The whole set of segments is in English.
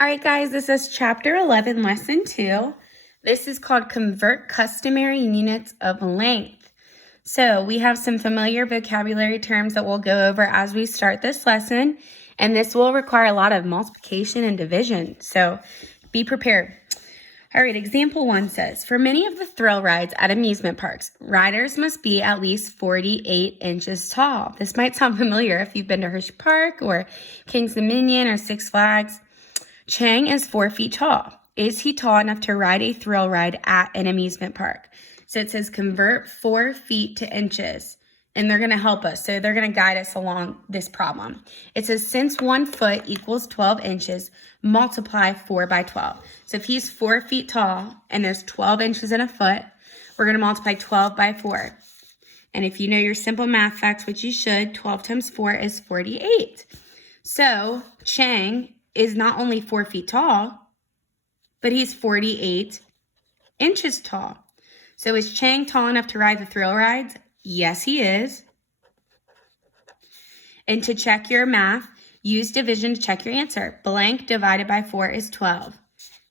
All right, guys, this is chapter 11, lesson 2. This is called Convert Customary Units of Length. So we have some familiar vocabulary terms that we'll go over as we start this lesson, and this will require a lot of multiplication and division, so be prepared. All right, example 1 says, for many of the thrill rides at amusement parks, riders must be at least 48 inches tall. This might sound familiar if you've been to Hershey Park or King's Dominion or Six Flags. Chang is 4 feet tall. Is he tall enough to ride a thrill ride at an amusement park? So it says convert 4 feet to inches, and they're going to help us. So they're going to guide us along this problem. It says since 1 foot equals 12 inches, multiply 4 by 12. So if he's 4 feet tall and there's 12 inches in a foot, we're going to multiply 12 by 4. And if you know your simple math facts, which you should, 12 times 4 is 48. So Chang is not only 4 feet tall, but he's 48 inches tall. So is Chang tall enough to ride the thrill rides? Yes, he is. And to check your math, use division to check your answer. Blank divided by 4 is 12.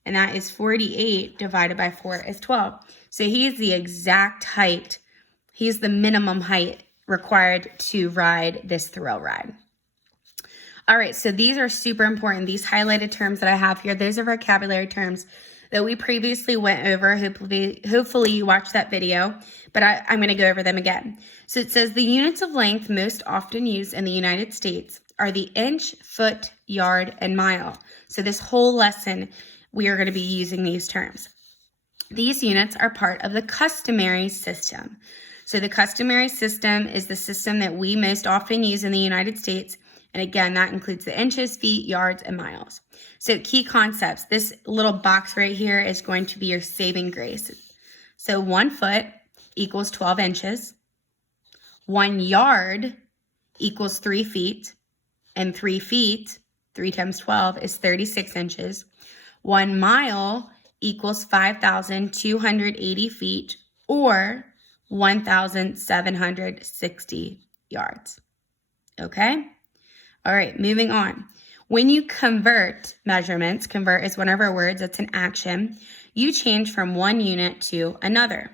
And that is 48 divided by 4 is 12. So he's the exact height. He's the minimum height required to ride this thrill ride. All right, so these are super important. These highlighted terms that I have here, those are vocabulary terms that we previously went over. Hopefully you watched that video, but I'm going to go over them again. So it says the units of length most often used in the United States are the inch, foot, yard, and mile. So this whole lesson, we are going to be using these terms. These units are part of the customary system. So the customary system is the system that we most often use in the United States. And again, that includes the inches, feet, yards, and miles. So key concepts. This little box right here is going to be your saving grace. So 1 foot equals 12 inches. 1 yard equals 3 feet. And 3 feet, 3 times 12 is 36 inches. 1 mile equals 5,280 feet or 1,760 yards. Okay? All right, moving on. When you convert measurements, convert is one of our words, it's an action, you change from one unit to another.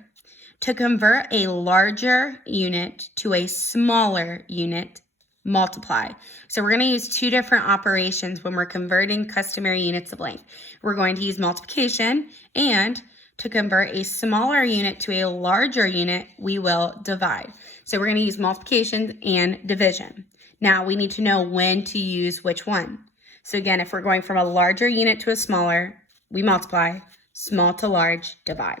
To convert a larger unit to a smaller unit, multiply. So we're going to use 2 different operations when we're converting customary units of length. We're going to use multiplication, and to convert a smaller unit to a larger unit, we will divide. So we're going to use multiplication and division. Now we need to know when to use which one. So again, if we're going from a larger unit to a smaller, we multiply. Small to large, divide.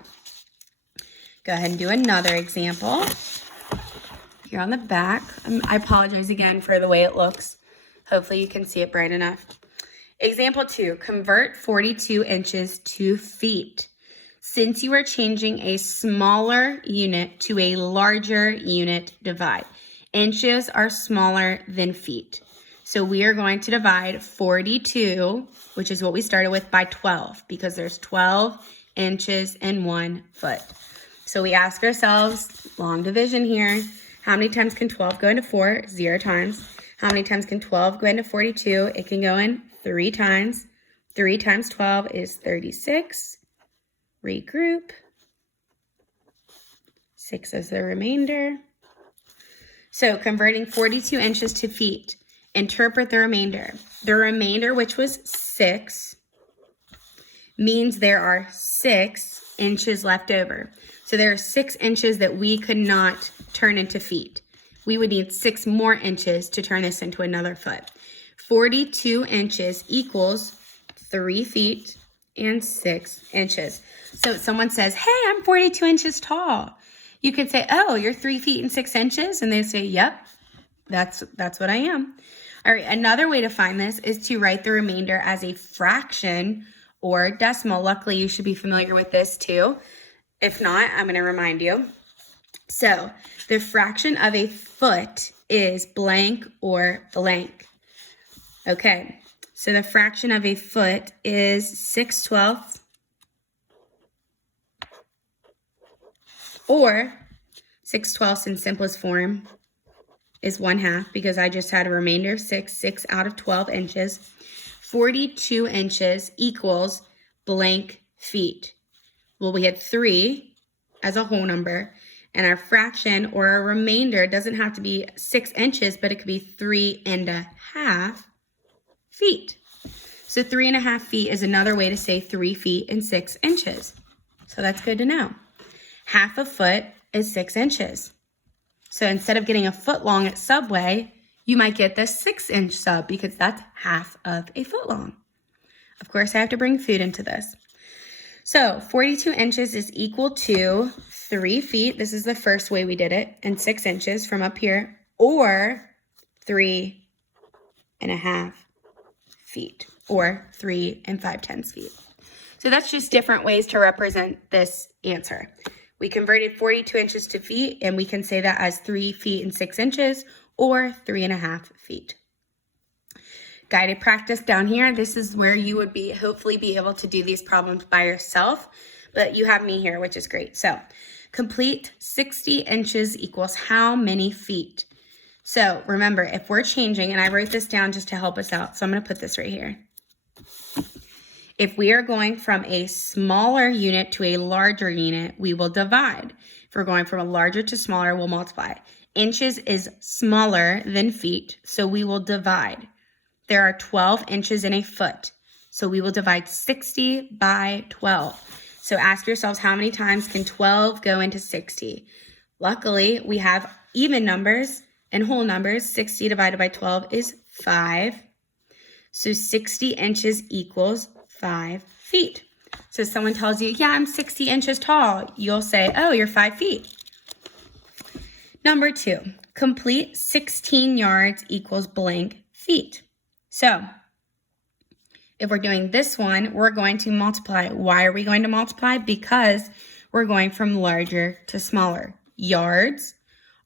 Go ahead and do another example. Here on the back, I apologize again for the way it looks. Hopefully you can see it bright enough. Example 2, convert 42 inches to feet. Since you are changing a smaller unit to a larger unit, divide. Inches are smaller than feet. So we are going to divide 42, which is what we started with, by 12 because there's 12 inches in 1 foot. So we ask ourselves, long division here, how many times can 12 go into 4? 0 times. How many times can 12 go into 42? It can go in 3 times. 3 times 12 is 36. Regroup. 6 is the remainder. So converting 42 inches to feet, interpret the remainder. The remainder, which was 6, means there are 6 inches left over. So there are 6 inches that we could not turn into feet. We would need 6 more inches to turn this into another foot. 42 inches equals 3 feet and 6 inches. So if someone says, hey, I'm 42 inches tall, you could say, oh, you're 3 feet and 6 inches. And they say, yep, that's what I am. All right, another way to find this is to write the remainder as a fraction or decimal. Luckily, you should be familiar with this too. If not, I'm going to remind you. So the fraction of a foot is blank or blank. Okay, so the fraction of a foot is 6/12. Or 6/12 in simplest form is 1/2 because I just had a remainder of 6 out of 12 inches. 42 inches equals blank feet. Well, we had 3 as a whole number, and our fraction or our remainder doesn't have to be 6 inches, but it could be 3.5 feet. So 3.5 feet is another way to say 3 feet and 6 inches. So that's good to know. Half a foot is 6 inches. So instead of getting a foot long at Subway, you might get the 6-inch sub because that's half of a foot long. Of course, I have to bring food into this. So 42 inches is equal to 3 feet. This is the first way we did it, and 6 inches from up here, or 3.5 feet, or 3 5/10 feet. So that's just different ways to represent this answer. We converted 42 inches to feet, and we can say that as 3 feet and 6 inches, or 3.5 feet. Guided practice down here. This is where you would hopefully be able to do these problems by yourself, but you have me here, which is great. So complete 60 inches equals how many feet? So remember, if we're changing, and I wrote this down just to help us out, so I'm going to put this right here. If we are going from a smaller unit to a larger unit, we will divide. If we're going from a larger to smaller, we'll multiply. Inches is smaller than feet, so we will divide. There are 12 inches in a foot, so we will divide 60 by 12. So ask yourselves, how many times can 12 go into 60? Luckily, we have even numbers and whole numbers. 60 divided by 12 is 5. So 60 inches equals 5 feet. So if someone tells you, yeah, I'm 60 inches tall, you'll say, oh, you're 5 feet. Number 2, complete 16 yards equals blank feet. So if we're doing this one, we're going to multiply. Why are we going to multiply? Because we're going from larger to smaller. Yards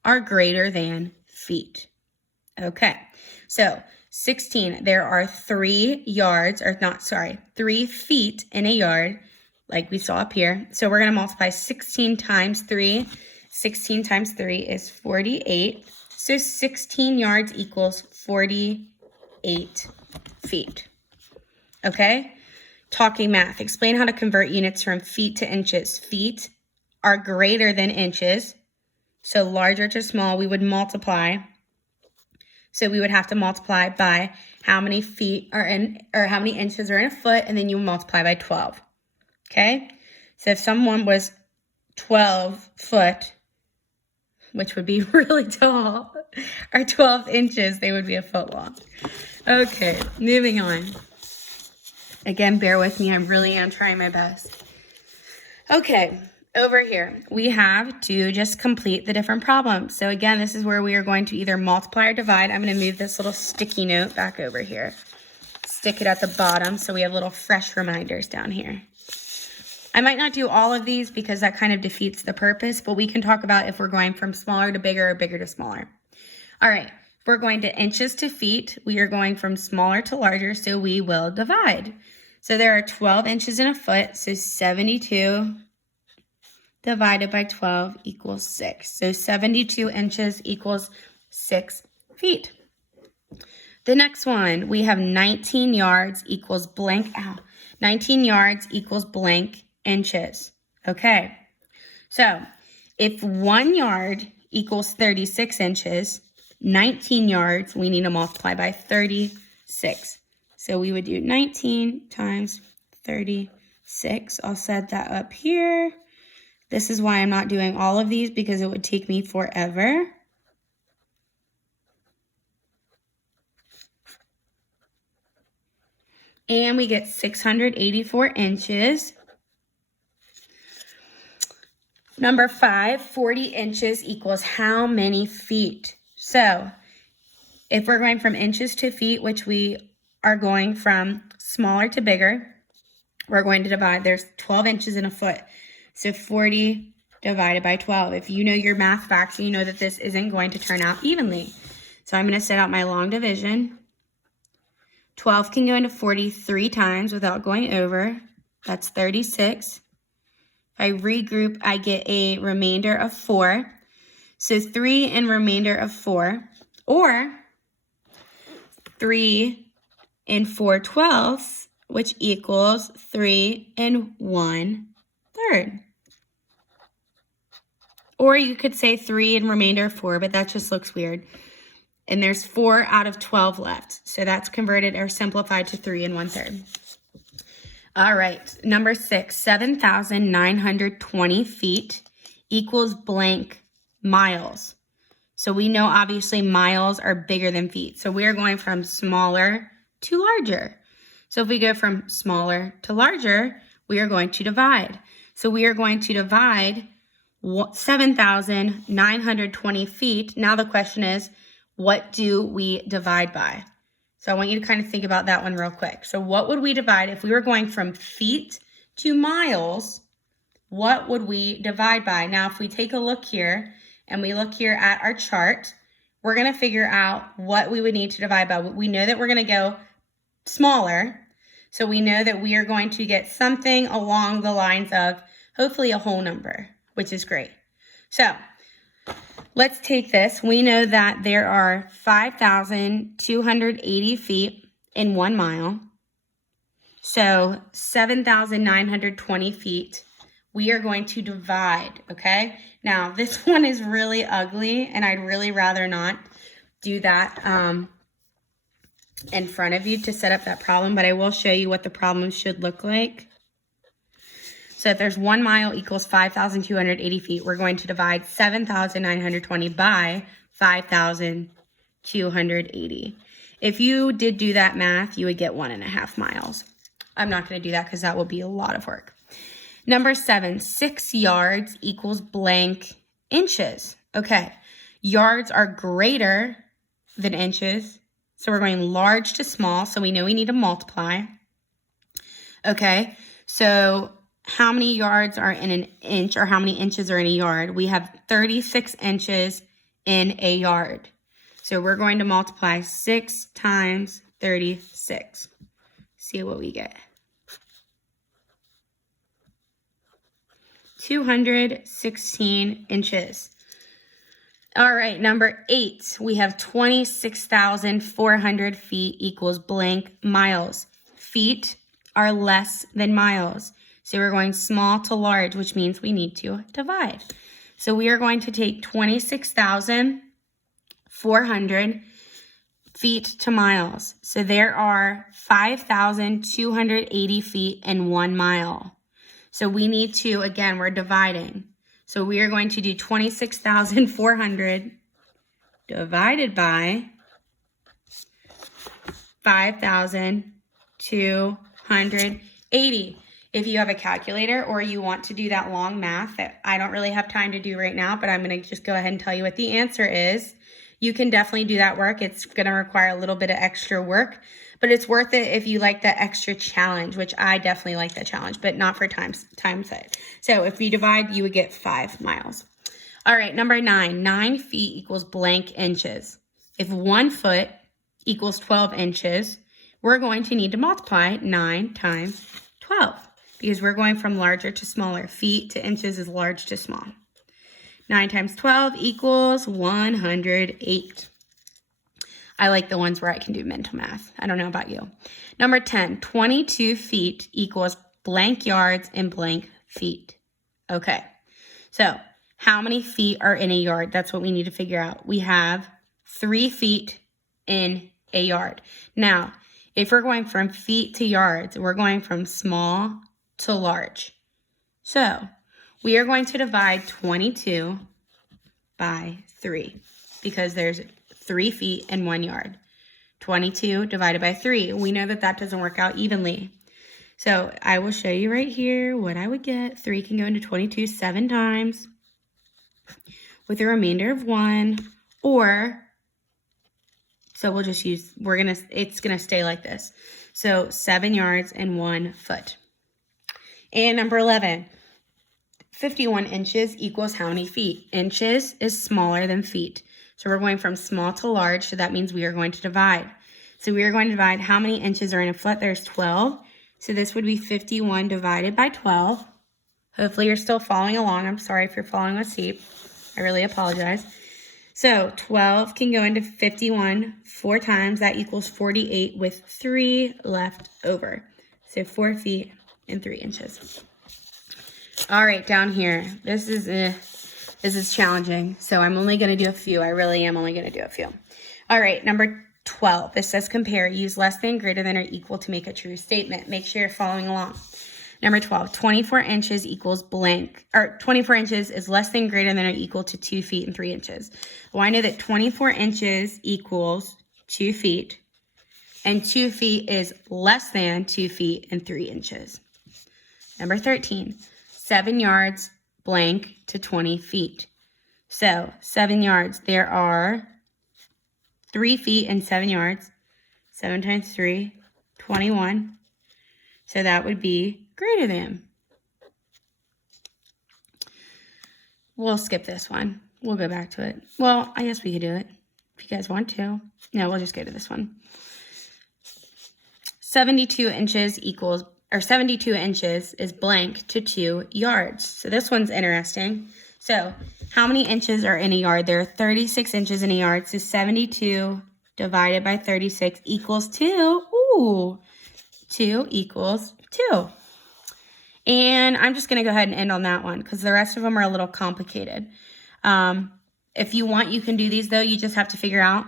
are greater than feet. Okay, so 16, there are 3 feet in a yard, like we saw up here. So we're going to multiply 16 times 3. 16 times 3 is 48. So 16 yards equals 48 feet. Okay? Talking math. Explain how to convert units from feet to inches. Feet are greater than inches. So larger to small, we would multiply. So we would have to multiply by how many feet are in, or how many inches are in a foot, and then you multiply by 12. Okay? So if someone was 12 foot, which would be really tall, or 12 inches, they would be a foot long. Okay, moving on. Again, bear with me. I really am trying my best. Okay, over here, we have to just complete the different problems. So again, this is where we are going to either multiply or divide. I'm going to move this little sticky note back over here. Stick it at the bottom so we have little fresh reminders down here. I might not do all of these because that kind of defeats the purpose, but we can talk about if we're going from smaller to bigger or bigger to smaller. All right, if we're going to inches to feet, we are going from smaller to larger, so we will divide. So there are 12 inches in a foot, so 72 divided by 12 equals 6. So 72 inches equals 6 feet. The next one, we have 19 yards equals blank, 19 yards equals blank inches. Okay, so if 1 yard equals 36 inches, 19 yards, we need to multiply by 36. So we would do 19 times 36. I'll set that up here. This is why I'm not doing all of these, because it would take me forever. And we get 684 inches. Number 5, 40 inches equals how many feet? So if we're going from inches to feet, which we are going from smaller to bigger, we're going to divide. There's 12 inches in a foot. So 40 divided by 12. If you know your math facts, you know that this isn't going to turn out evenly. So I'm going to set out my long division. 12 can go into 40 3 times without going over. That's 36. If I regroup, I get a remainder of 4. So 3 and remainder of 4. Or 3 and 4/12, which equals 3 1/3. Or you could say 3 and remainder of 4, but that just looks weird. And there's 4 out of 12 left. So that's converted or simplified to 3 1/3. All right, number 6, 7,920 feet equals blank miles. So we know obviously miles are bigger than feet. So we are going from smaller to larger. So if we go from smaller to larger, we are going to divide. So we are going to divide 7,920 feet. Now the question is, what do we divide by? So I want you to kind of think about that one real quick. So what would we divide if we were going from feet to miles? What would we divide by? Now, if we take a look here and we look here at our chart, we're going to figure out what we would need to divide by. We know that we're going to go smaller. So we know that we are going to get something along the lines of hopefully a whole number, which is great. So let's take this. We know that there are 5,280 feet in 1 mile. So 7,920 feet. We are going to divide, okay? Now, this one is really ugly, and I'd really rather not do that in front of you to set up that problem, but I will show you what the problem should look like. So if there's 1 mile equals 5,280 feet, we're going to divide 7,920 by 5,280. If you did do that math, you would get 1.5 miles. I'm not going to do that because that will be a lot of work. Number 7, 6 yards equals blank inches. Okay, yards are greater than inches. So we're going large to small, so we know we need to multiply. Okay, so how many yards are in an inch, or how many inches are in a yard? We have 36 inches in a yard. So we're going to multiply 6 times 36. See what we get. 216 inches. All right, number 8, we have 26,400 feet equals blank miles. Feet are less than miles. So we're going small to large, which means we need to divide. So we are going to take 26,400 feet to miles. So there are 5,280 feet in 1 mile. So we need to, again, we're dividing. So we are going to do 26,400 divided by 5,280. If you have a calculator or you want to do that long math that I don't really have time to do right now, but I'm going to just go ahead and tell you what the answer is, you can definitely do that work. It's going to require a little bit of extra work, but it's worth it if you like that extra challenge, which I definitely like that challenge, but not for time sake. So if you divide, you would get 5 miles. All right, number 9, 9 feet equals blank inches. If 1 foot equals 12 inches, we're going to need to multiply 9 times 12 because we're going from larger to smaller. Feet to inches is large to small. 9 times 12 equals 108. I like the ones where I can do mental math. I don't know about you. Number 10, 22 feet equals blank yards and blank feet. Okay, so how many feet are in a yard? That's what we need to figure out. We have 3 feet in a yard. Now, if we're going from feet to yards, we're going from small to large. So we are going to divide 22 by 3 because there's 3 feet in 1 yard. 22 divided by 3. We know that that doesn't work out evenly. So I will show you right here what I would get. 3 can go into 22 7 times with a remainder of 1, or so we'll just use, it's gonna stay like this. So 7 yards and 1 foot. And number 11, 51 inches equals how many feet? Inches is smaller than feet. So we're going from small to large, so that means we are going to divide. So we are going to divide how many inches are in a foot? There's 12. So this would be 51 divided by 12. Hopefully you're still following along. I'm sorry if you're falling asleep. I really apologize. So 12 can go into 51 4 times. That equals 48 with 3 left over. So 4 feet and 3 inches. All right, down here. This is challenging. So I'm only going to do a few. I really am only going to do a few. All right, number 12. This says compare. Use less than, greater than, or equal to make a true statement. Make sure you're following along. Number 12, 24 inches equals blank, or 24 inches is less than, greater than, or equal to 2 feet and 3 inches. Well, I know that 24 inches equals 2 feet, and 2 feet is less than 2 feet and 3 inches. Number 13, 7 yards blank to 20 feet. So 7 yards, there are 3 feet and 7 yards. 7 times 3, 21. So that would be greater than. We'll skip this one. We'll go back to it. Well, I guess we could do it if you guys want to. No, we'll just go to this one. 72 inches equals, or 72 inches is blank to 2 yards. So this one's interesting. So how many inches are in a yard? There are 36 inches in a yard. So 72 divided by 36 equals 2. Ooh, 2 equals 2. And I'm just going to go ahead and end on that one because the rest of them are a little complicated. If you want, you can do these, though. You just have to figure out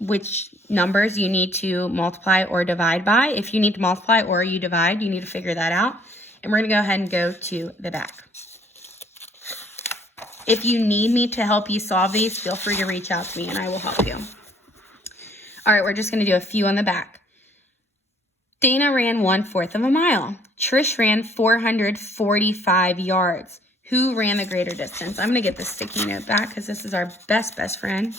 which numbers you need to multiply or divide by. If you need to multiply or you divide, you need to figure that out. And we're going to go ahead and go to the back. If you need me to help you solve these, feel free to reach out to me and I will help you. All right, we're just going to do a few on the back. Dana ran 1/4 of a mile. Trish ran 445 yards. Who ran the greater distance? I'm going to get the sticky note back because this is our best friend.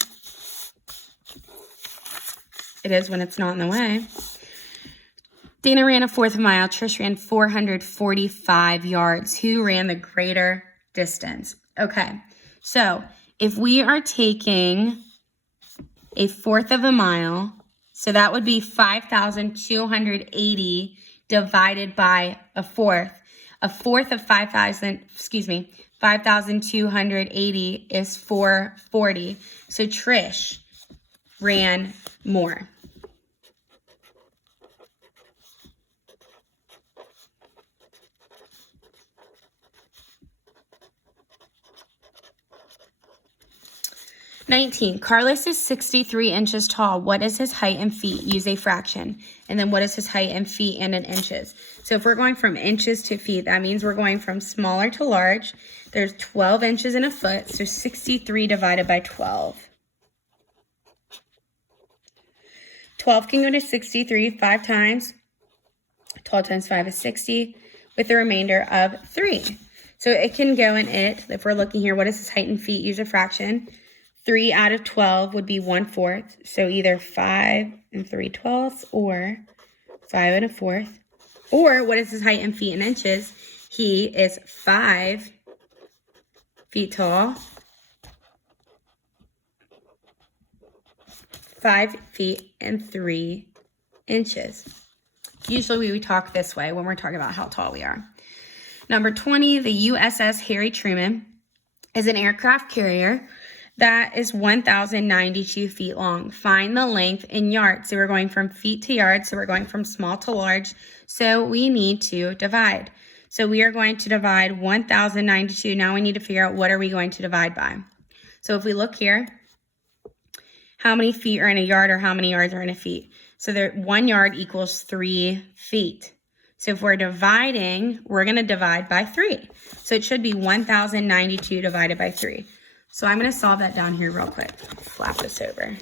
It is when it's not in the way. Dana ran 1/4 of a mile. Trish ran 445 yards. Who ran the greater distance? Okay, so if we are taking 1/4 of a mile, so that would be 5,280 divided by 1/4. 1/4 of 5,280 is 440. So Trish ran more. Carlos is 63 inches tall. What is his height in feet? Use a fraction. And then what is his height in feet and in inches? So if we're going from inches to feet, that means we're going from smaller to large. There's 12 inches in a foot, so 63 divided by 12. 12 can go to 63 5 times. 12 times 5 is 60, with the remainder of 3. So it can go in it. If we're looking here, what is his height in feet? Use a fraction. 3 out of 12 would be 1/4. So either 5 3/12 or 5 1/4. Or what is his height in feet and inches? He is 5 feet tall. 5 feet and 3 inches. Usually we talk this way when we're talking about how tall we are. Number 20, the USS Harry Truman is an aircraft carrier that is 1,092 feet long. Find the length in yards. So we're going from feet to yards. So we're going from small to large. So we need to divide. So we are going to divide 1,092. Now we need to figure out what are we going to divide by. So if we look here, how many feet are in a yard or how many yards are in a feet? So 1 yard equals 3 feet. So if we're dividing, we're going to divide by 3. So it should be 1,092 divided by 3. So I'm going to solve that down here real quick. Flap this over.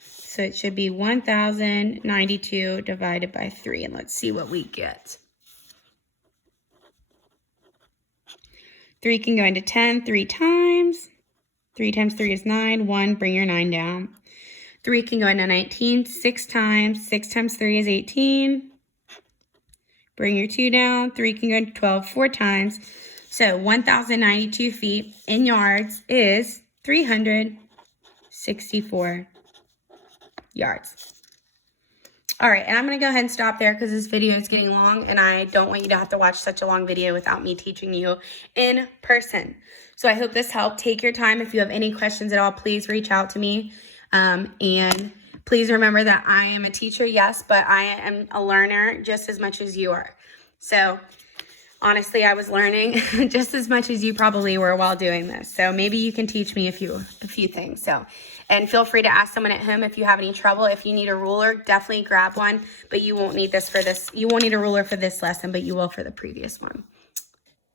So it should be 1,092 divided by 3. And let's see what we get. 3 can go into 10 3 times. 3 times 3 is 9. 1, bring your 9 down. 3 can go into 19 6 times. 6 times 3 is 18. Bring your 2 down. 3 can go into 12 4 times. So 1,092 feet in yards is 364 yards. All right, and I'm going to go ahead and stop there because this video is getting long and I don't want you to have to watch such a long video without me teaching you in person. So I hope this helped. Take your time. If you have any questions at all, please reach out to me. And please remember that I am a teacher, yes, but I am a learner just as much as you are. So honestly, I was learning just as much as you probably were while doing this. So maybe you can teach me a few things. So, and feel free to ask someone at home if you have any trouble. If you need a ruler, definitely grab one, but you won't need this for this. You won't need a ruler for this lesson, but you will for the previous one.